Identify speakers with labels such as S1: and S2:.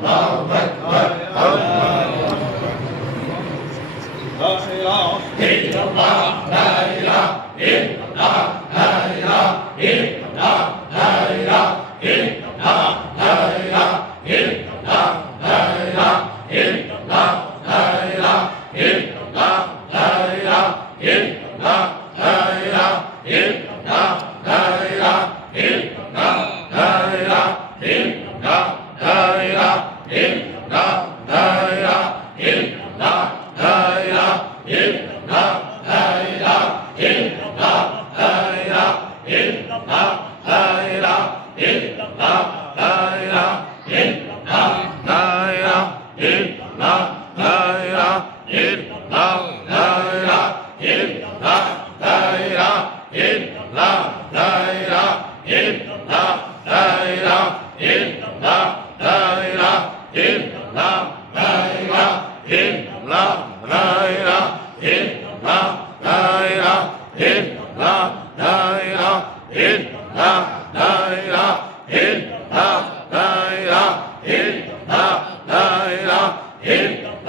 S1: Allahumma
S2: In la daya, in la daya, in la, Hail, Hail, la, la la Hail, Hail, Hail, Hail, Hail, Hail, Hail, Hail, Hail, Hail,